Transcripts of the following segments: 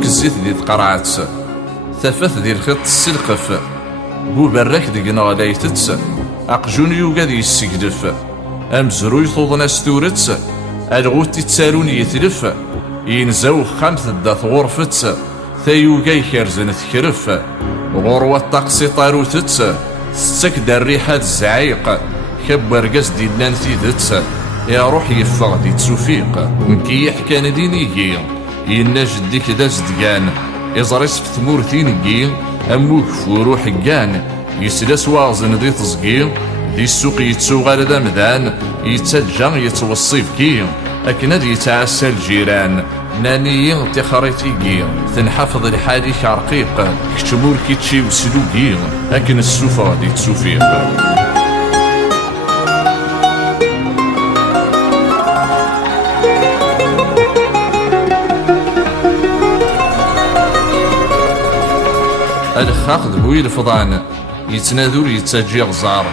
دوك الزيت دي تقرعت ثفث دي الخط السلقف بو براك ديك نغلايتت أقجون يوغا دي السقدف أمزروي توضنا ستورت الغوت تتسالون يتلف ينزاو خامث الداث غرفت ثايوغا يكرزن تكرف غروة الطقس طاروتت ستك الريحة الزعيق كبر قصدي لان ثيدت يا روح يفغ دي تسوفيق نكيح كان دينيجي ينا جديك دا زدقان إزريس في ثمورتين جي أموك فورو حقان يسلاس وازن دي تزقي دي السوق يتسوغال دا مدان يتسجى يتوصيف كي أكنا دي يتعسى الجيران ناني تخريتي جي تنحفظ الحالي كرقيق كتمور كيتشي وسلوكي أكن السوفة دي تسوفيق الخاخ ذبوي الفضان يتنادور يتسجي غزار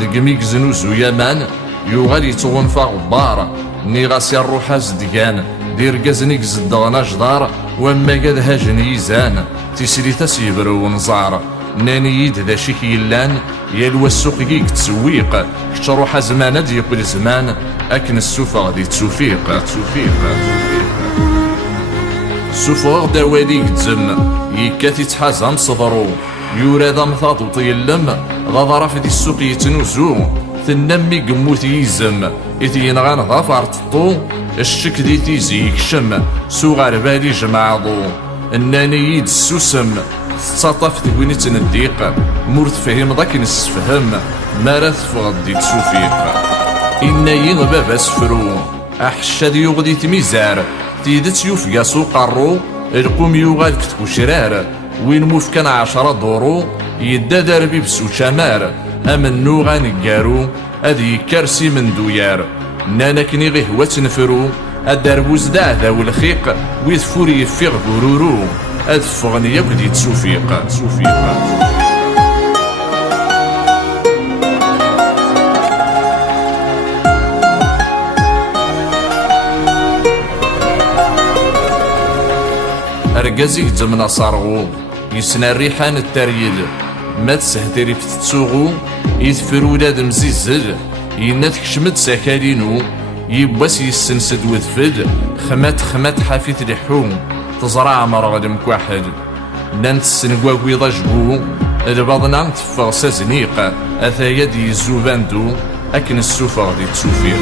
دقميك زنوز ويامان يوغال يتغنفى غبار ني غاسي الروح زدقان دير قزنيك زدغنا جدار وما قد هاجن يزان تسريتا سيبرو ونزار ناني يد ذا شيك يلان يلوى السوق كيك تسويق كتروح زمان دي يقول زمان أكن السوفة غادي تسوفيق سوفغ دواليك تزم يكاتي تحازم صدرو يوراد مثاط وطيلم غضر في دي السوق يتنوزو تنمي قموت يزم يتينغان غفر تطو الشك دي تيزي يكشم سوغار بالي جماعضو الناني يد السوسم تساطف تقويني تنديق مور تفهم ذاك نسفهم ما راه تفغد دي تسوفيق إنا ينغباب سفرو أحشاد يغدي تميزار تيدت يوفقا سوق الرو القوم يوغال كتكو شرار وين موفكان 10 دورو يدا دربي بسو شمار أمنو غانقارو أدي كرسي من دويار نانا كني غي هو تنفرو الدربوز دا ذا والخيق ويثفور يفيغ برورو أدفغني يبدي تسوفيق أرقازيك زمنا صارغو يسنى الريحان التريل ما تسهتري في تتسوغو يثفر ولاد مزيزل ينات كشمت ساكالينو يباس يسنسد وذفل خمات حافيت لحوم تزرع مرغد مكواحل نانت السنقواكوي ضجبو البضنا تفغ سازنيق أثايا دي الزوباندو أكن السوفة غدي تسوفيق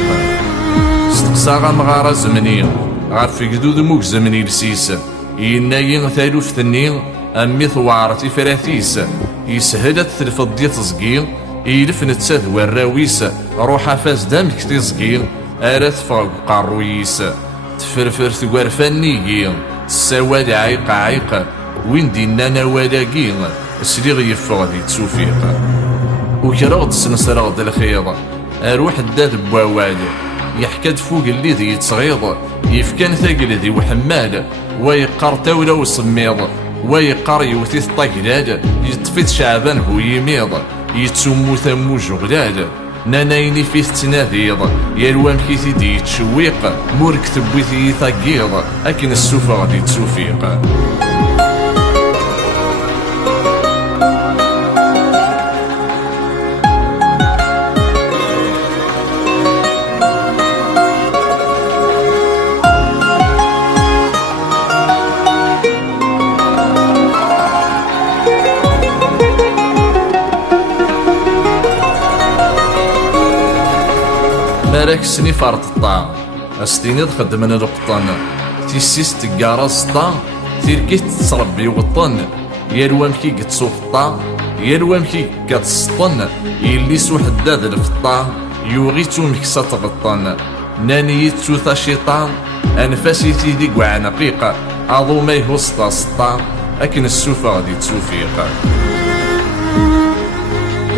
استقصاغا مغارة زمني غاف قدود موك زمني لسيس يناين ثالوف ثنين أمي ثوارتي فراثيس يسهلت تلفض دي تزقيل يلف نتساد والراويس روحا فاز دامك تزقيل أرث فوق قارويس تفرفر ثقار فنيقيل تساوال عيق وين دينا نوالاقيل سليغ يفغ دي تسوفيق وكراغ تسنسراغ دا الخيض أروح الداد بواوال يحكاد فوق اللي ذي يتصغيض يفكان ثقل ذي وحمال ويقار تاولا وصميض ويقار يوثيث طاقلال يطفيت شعبان هو يميض يتسمو ثمو جغلال نانايني فيه تناذيض يالوام كيثي دي يتشويق مورك تبويثي يثاقيض أكن السوفة غادي تسوفيق ماراك سني فارط الطا استيني تخدم من القطن تيسيس تقارا سطا تيركيت تربي وطن يالوامكي قتصوف الطا يالوامكي قتصطن يلي سو حداد الفطا يوغيتو مكسا تغطن ناني يتسوثا شيطان انفاسي تيدي قوع نقيقة اضو ما يهوسطا سطا اكن السوفة غادي تسوفيق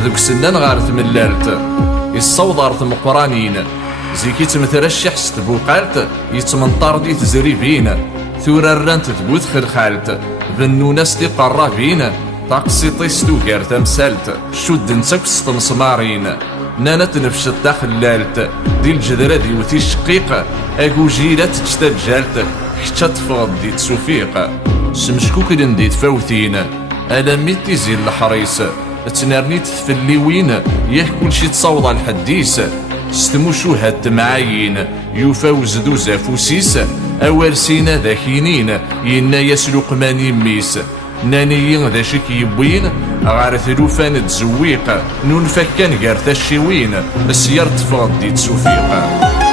ذوك سنان غار تملالت يصوض ارث مقرانين زيكي تمترشح ستبوقالت يتمنطر دي تزريبين ثورا رانت تبوت خلخالت بنوناس تي قرابين تاقسيطي ستوكار تمسالت شود نساك ستمسمارين نانا تنفش الداخلالت دي الجدرة دي وتي الشقيق اكو جيلات تجتاجالت كتا تفغد دي تسوفيق سمشكوكلن دي تفاوتين ألمي تيزي الحريص تنرنيت تفليوين ياه كلشي تصاوض على الحديث ستموشوها التمعاين يفوز دو زافوسيس أول سينا ذاكينين ينا يسلق ماني ميس نانيين ذا شك يبوين غار ثلوفان تزويق نون فكان غير الشيوين السيار تفغد دي تسوفيق.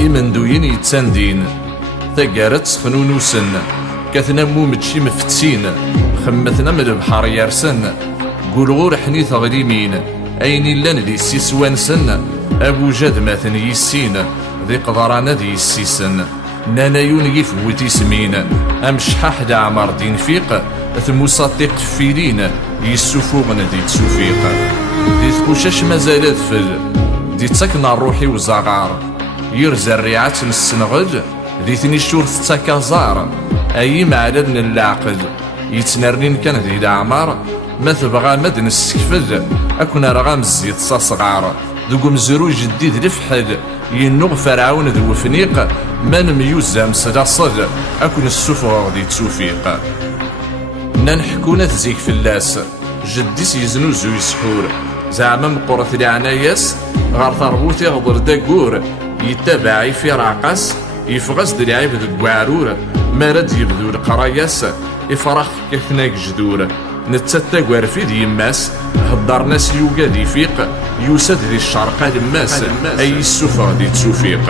إمندوين يتساندين ثقارت سخنونوسن كثنا مومتشي مفتسين خمتنا من البحر يارسن قولغور حنيث غريمين أين لان ذي السيسوانسن أبو جاد ماثن يسين ذي قضرانا ذي السيسن نانايون يفوت اسمين أمشحاح دا عمر دين فيق ثموساطيق فيلين يسوفوغن ذي تسوفيق ذي تخوشاش مازال ذفل ذي تسكن الروحي وزغار يرزى الريعات من السنغل ذي ثني الشور تتكازار أي معلن العقل يتنرنين كان ذي الأعمار ما تبغى مدن السكفل أكون رغام الزيت صاصغار ذوق مزرو جديد لفحل ينوغ فرعون ذو فنيق من ميوزام سلاصل أكون السفر ذي تسوفيق ننحكونا تزيك في اللاس جديس يزنوزو يسحور زعما مقرث العناياس غار ثرغوتي غضر داكور يتبع في راقص يفغس دلعيب ذو عرور ما رد يبدو القراياس يفرخ كثناك جدور نتستا في ذي يماس هدر ناس يوقا ذي فيق يوسد ذي الشرق الماس أي السفر ذي تسوفيق.